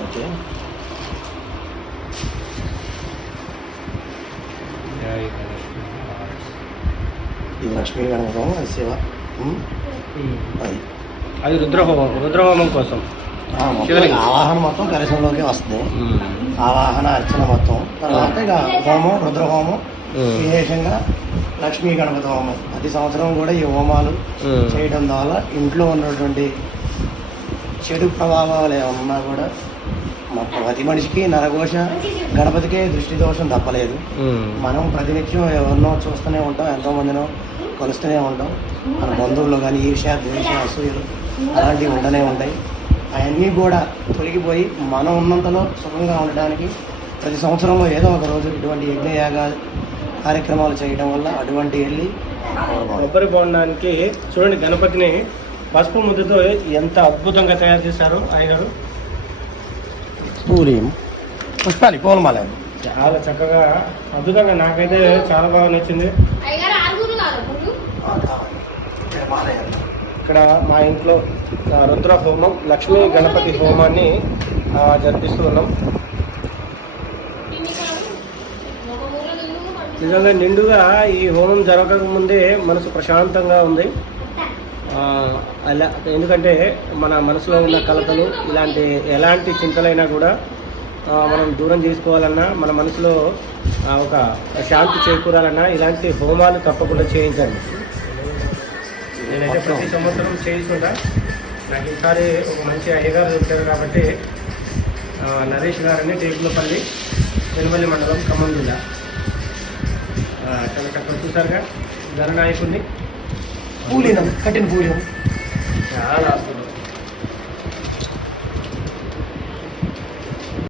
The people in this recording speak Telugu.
ఓకే. ఇది లక్ష్మీ గణపతం అది శివ అది అది రుద్రహోమం రుద్రహోమం కోసం. ఆవాహన మొత్తం కలశంలోకి వస్తుంది ఆవాహన అర్చన మొత్తం తర్వాత ఇక హోమం రుద్రహోమం. విశేషంగా లక్ష్మీ గణపతి హోమం ప్రతి సంవత్సరం కూడా ఈ హోమాలు. చేయడం ద్వారా ఇంట్లో ఉన్నటువంటి చెడు ప్రభావాలు ఏమన్నా కూడా మా ప్రతి మనిషికి నరఘోష గణపతికే దృష్టి దోషం తప్పలేదు. మనం ప్రతినిత్యం ఎవరినో చూస్తూనే ఉంటాం ఎంతో మందినో కలుస్తూనే ఉంటాం. మన బంధువుల్లో కానీ ఈర్ష్య ద్వేష అసూయలు అలాంటివి ఉండనే ఉంటాయి. అవన్నీ కూడా తొలగిపోయి మనం ఉన్నంతలో సుఖంగా ఉండడానికి ప్రతి సంవత్సరంలో ఏదో ఒక రోజు ఇటువంటి యజ్ఞయాగ కార్యక్రమాలు చేయడం వల్ల అటువంటి వెళ్ళి కొబ్బరి బొండానికి చూడండి గణపతిని పసుపు ముద్దతో ఎంత అద్భుతంగా తయారు చేశారు ఆయన పూలి పుష్పాలి పూలమాల చాలా చక్కగా అద్భుతంగా నాకైతే చాలా బాగా నచ్చింది. అయ్యగారు ఆరుగురు ఉన్నారు ముందు. ఇక్కడ మా ఇంట్లో రుద్ర హోమం లక్ష్మీ గణపతి హోమాన్ని ఆ, జరిపిస్తూ ఉన్నాం. నిజంగా నిండుగా ఈ హోమం జరగక ముందే మనసు ప్రశాంతంగా ఉంది. అలా ఎందుకంటే మన మనసులో ఉన్న కలతలు ఇలాంటి ఎలాంటి చింతలైనా కూడా మనం దూరం చేసుకోవాలన్నా మన మనసులో ఒక శాంతి చేకూరాలన్నా ఇలాంటి హోమాలు తప్పకుండా చేయించండి. నేనైతే ప్రతి సంవత్సరం చేయిస్తుంటా. నాకు ఈసారి ఒక మంచి అయ్యగారు వచ్చారు కాబట్టి నరేష్ గారని టేకులపల్లి పెనుమల్లి మండలం ఖమ్మం జిల్లా. చాలా చక్కగా చూసారుగా నాయకుడిని పూలినం కఠిన పూలినం చాలా